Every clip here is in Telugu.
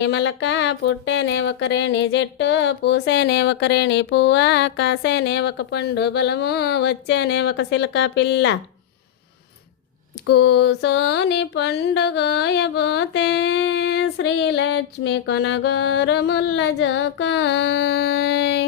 మలక పుట్టేనే ఒకరేణి చెట్టు, పూసేనే ఒకరేణి పువ్వ, కాసేనే ఒక పండు బలము, వచ్చేనే ఒక సిలక పిల్ల. కూసోని పండుగోయబోతే శ్రీలక్ష్మి కొనగోరు ముల్ల జోకాయ్.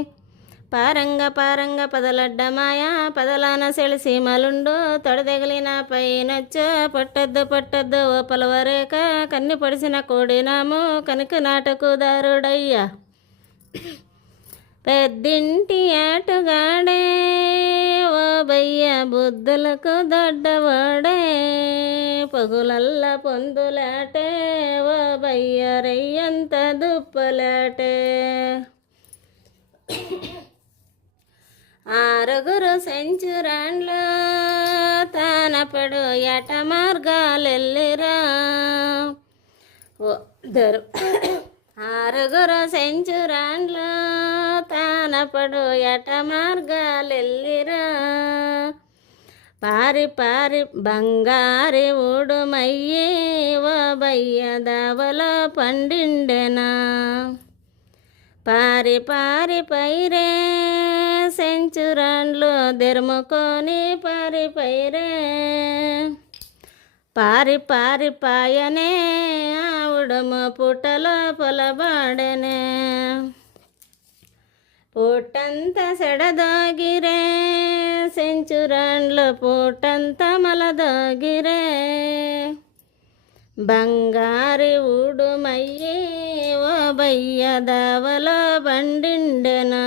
పారంగ పారంగ పదలడ్డమాయ పదలాన సెలిసి మలుండు, తొడదెగిలిన పైనొచ్చు పట్టద్దు పట్టద్దు ఓ పలవరేక, కన్ని పడిసిన కోడినాము కనుక నాటకు దారుడయ్యా. పెద్దింటి ఆటగాడే ఓ బయ్య బుద్ధులకు దొడ్డవాడే, పగులల్ల పొందులాటే ఓ బయ్య రయ్యంత దుప్పలాటే. ఆరుగురు సెంచురాండ్లు తానపడు ఎట మార్గాలెల్లిరా. ఆరుగురు సెంచురాండ్లు తానపడు ఎట మార్గాలెల్లిరా. పారి పారి బంగారి ఊడుమయ్యి ఓ బయ్య దావలో పండిండెనా. పారి పారి పైరే సెంచురాండ్లు దెరుముకొని పారి పైరే. పారి పారి పాయనే ఆవుడము పుట్టలో పొలబాడనే. పుట్టంత సెడదాగిరే సెంచురాండ్లు పుట్టంత మలదాగిరే. బంగారి ఊడుమయ్యి ఓ బయ్య దావలో బండిండెనా.